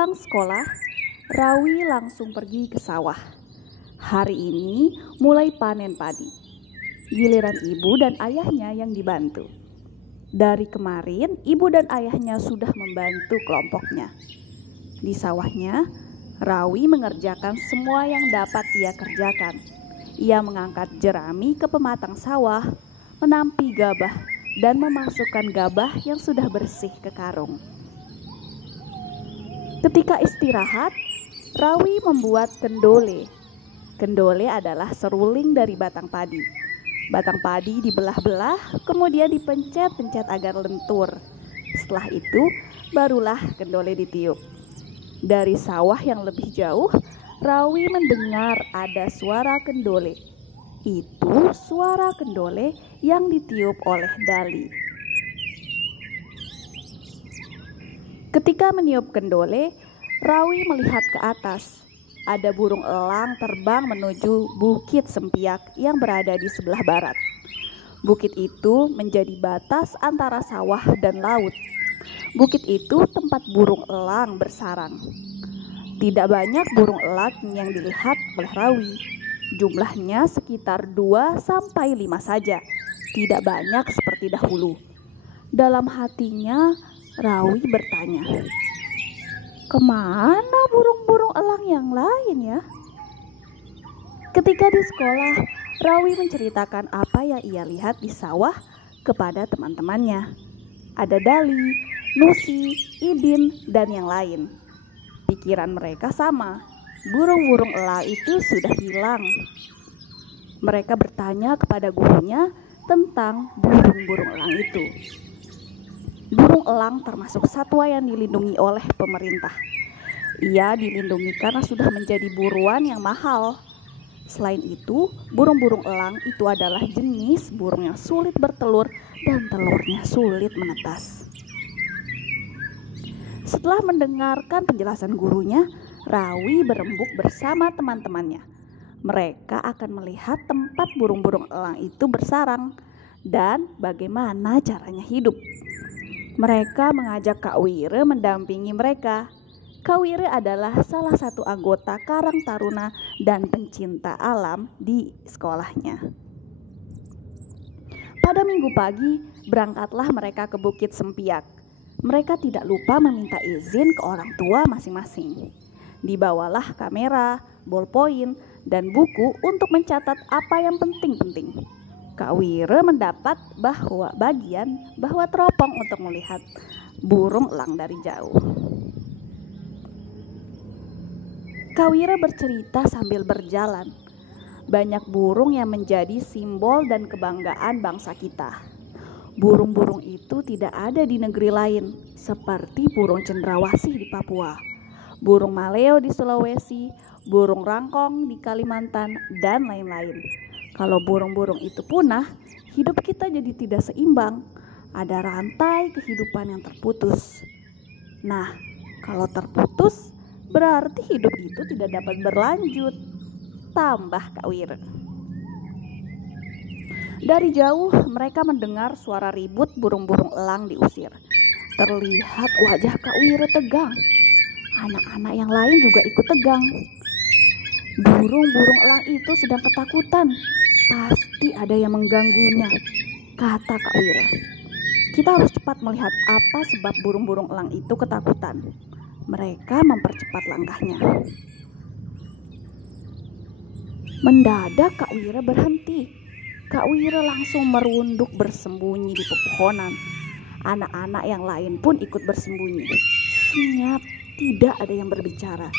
Pulang sekolah, Rawi langsung pergi ke sawah. Hari ini mulai panen padi. Giliran ibu dan ayahnya yang dibantu. Dari kemarin, ibu dan ayahnya sudah membantu kelompoknya. Di sawahnya, Rawi mengerjakan semua yang dapat ia kerjakan. Ia mengangkat jerami ke pematang sawah, menampi gabah, dan memasukkan gabah yang sudah bersih ke karung. Ketika istirahat, Rawi membuat kendole. Kendole adalah seruling dari batang padi. Batang padi dibelah-belah, kemudian dipencet-pencet agar lentur. Setelah itu, barulah kendole ditiup. Dari sawah yang lebih jauh, Rawi mendengar ada suara kendole. Itu suara kendole yang ditiup oleh Dali. Ketika meniup kendole, Rawi melihat ke atas. Ada burung elang terbang menuju Bukit Sempiak yang berada di sebelah barat. Bukit itu menjadi batas antara sawah dan laut. Bukit itu tempat burung elang bersarang. Tidak banyak burung elang yang dilihat oleh Rawi. Jumlahnya sekitar 2-5 saja. Tidak banyak seperti dahulu. Dalam hatinya, Rawi bertanya, "Kemana burung-burung elang yang lain ya?" Ketika di sekolah, Rawi menceritakan apa yang ia lihat di sawah kepada teman-temannya. Ada Dali, Nusi, Idin, dan yang lain. Pikiran mereka sama, burung-burung elang itu sudah hilang. Mereka bertanya kepada gurunya tentang burung-burung elang itu. Burung elang termasuk satwa yang dilindungi oleh pemerintah. Ia dilindungi karena sudah menjadi buruan yang mahal. Selain itu, burung-burung elang itu adalah jenis burung yang sulit bertelur dan telurnya sulit menetas. Setelah mendengarkan penjelasan gurunya, Rawi berembuk bersama teman-temannya. Mereka akan melihat tempat burung-burung elang itu bersarang dan bagaimana caranya hidup. Mereka mengajak Kak Wire mendampingi mereka. Kak Wire adalah salah satu anggota Karang Taruna dan pencinta alam di sekolahnya. Pada minggu pagi, berangkatlah mereka ke Bukit Sempiak. Mereka tidak lupa meminta izin ke orang tua masing-masing. Dibawalah kamera, bolpoin, dan buku untuk mencatat apa yang penting-penting. Kak Wire mendapat bahwa teropong untuk melihat burung elang dari jauh. Kak Wire bercerita sambil berjalan. Banyak burung yang menjadi simbol dan kebanggaan bangsa kita. Burung-burung itu tidak ada di negeri lain, seperti burung cendrawasih di Papua, burung maleo di Sulawesi, burung rangkong di Kalimantan, dan lain-lain. Kalau burung-burung itu punah, hidup kita jadi tidak seimbang. Ada rantai kehidupan yang terputus. Nah, kalau terputus, berarti hidup itu tidak dapat berlanjut. Tambah Kak Wire. Dari jauh, mereka mendengar suara ribut burung-burung elang diusir. Terlihat wajah Kak Wire tegang. Anak-anak yang lain juga ikut tegang. Burung-burung elang itu sedang ketakutan. Pasti ada yang mengganggunya, kata Kak Wire. Kita harus cepat melihat apa sebab burung-burung elang itu ketakutan. Mereka mempercepat langkahnya. Mendadak Kak Wire berhenti. Kak Wire langsung merunduk bersembunyi di pepohonan. Anak-anak yang lain pun ikut bersembunyi. Senyap, tidak ada yang berbicara.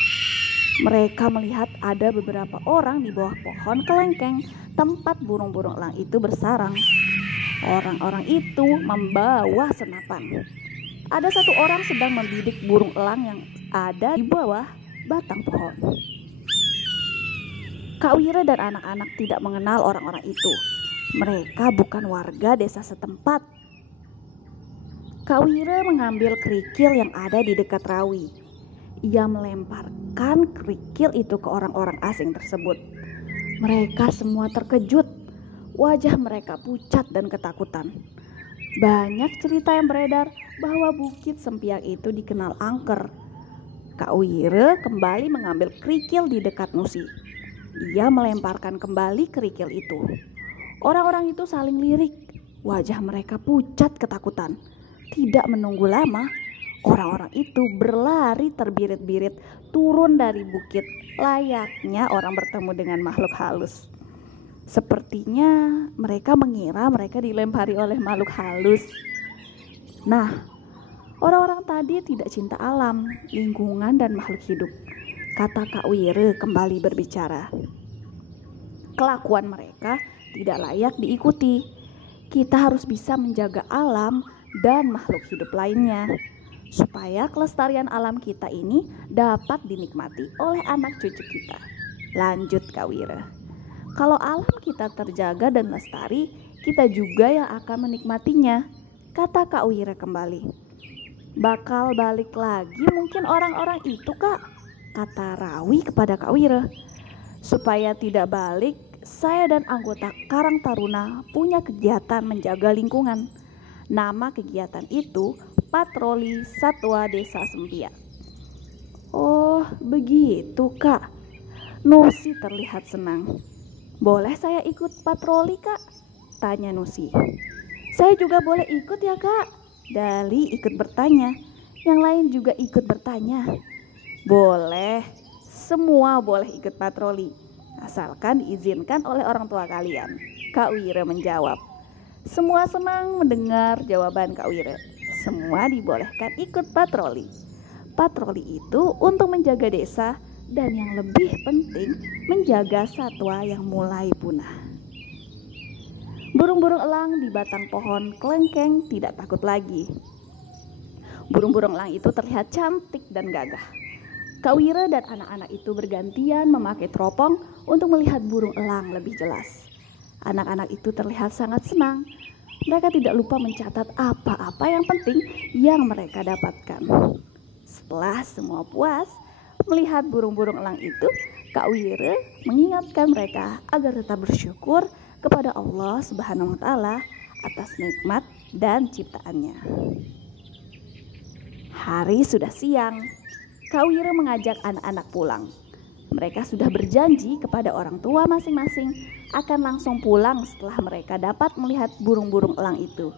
Mereka melihat ada beberapa orang di bawah pohon kelengkeng tempat burung-burung elang itu bersarang. Orang-orang itu membawa senapan. Ada satu orang sedang membidik burung elang yang ada di bawah batang pohon. Kak Wire dan anak-anak tidak mengenal orang-orang itu. Mereka bukan warga desa setempat. Kak Wire mengambil kerikil yang ada di dekat Rawi. Ia melemparkan kerikil itu ke orang-orang asing tersebut. Mereka semua terkejut. Wajah mereka pucat dan ketakutan. Banyak cerita yang beredar bahwa Bukit Sempiak itu dikenal angker. Kak Wire kembali mengambil kerikil di dekat Nusi. Ia melemparkan kembali kerikil itu. Orang-orang itu saling lirik. Wajah mereka pucat ketakutan. Tidak menunggu lama, orang-orang itu berlari terbirit-birit turun dari bukit layaknya orang bertemu dengan makhluk halus. Sepertinya mereka mengira mereka dilempari oleh makhluk halus. Nah, orang-orang tadi tidak cinta alam, lingkungan, dan makhluk hidup. Kata Kak Wire kembali berbicara. Kelakuan mereka tidak layak diikuti. Kita harus bisa menjaga alam dan makhluk hidup lainnya, supaya kelestarian alam kita ini dapat dinikmati oleh anak cucu kita. Lanjut Kak Wire. Kalau alam kita terjaga dan lestari, kita juga yang akan menikmatinya, kata Kak Wire kembali. Bakal balik lagi mungkin orang-orang itu, Kak, kata Rawi kepada Kak Wire. Supaya tidak balik, saya dan anggota Karang Taruna punya kegiatan menjaga lingkungan. Nama kegiatan itu Patroli Satwa Desa Sempia. Oh, begitu, Kak. Nusi terlihat senang. Boleh saya ikut patroli, Kak? Tanya Nusi. Saya juga boleh ikut ya, Kak? Dali ikut bertanya. Yang lain juga ikut bertanya. Boleh, semua boleh ikut patroli, asalkan diizinkan oleh orang tua kalian, Kak Wire menjawab. Semua senang mendengar jawaban Kak Wire. Semua dibolehkan ikut patroli. Patroli itu untuk menjaga desa dan yang lebih penting menjaga satwa yang mulai punah. Burung-burung elang di batang pohon kelengkeng tidak takut lagi. Burung-burung elang itu terlihat cantik dan gagah. Kak Wire dan anak-anak itu bergantian memakai teropong untuk melihat burung elang lebih jelas. Anak-anak itu terlihat sangat senang. Mereka tidak lupa mencatat apa-apa yang penting yang mereka dapatkan. Setelah semua puas melihat burung-burung elang itu, Kak Wire mengingatkan mereka agar tetap bersyukur kepada Allah Subhanahu wa Ta'ala atas nikmat dan ciptaannya. Hari sudah siang. Kak Wire mengajak anak-anak pulang. Mereka sudah berjanji kepada orang tua masing-masing akan langsung pulang setelah mereka dapat melihat burung-burung elang itu.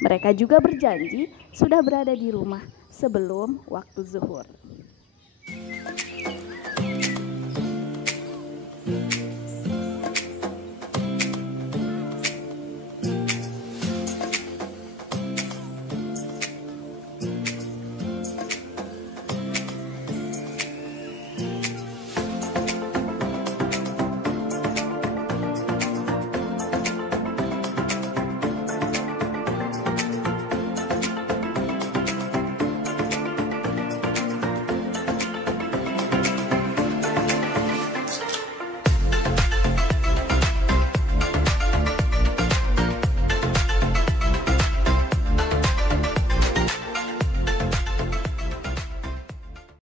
Mereka juga berjanji sudah berada di rumah sebelum waktu zuhur.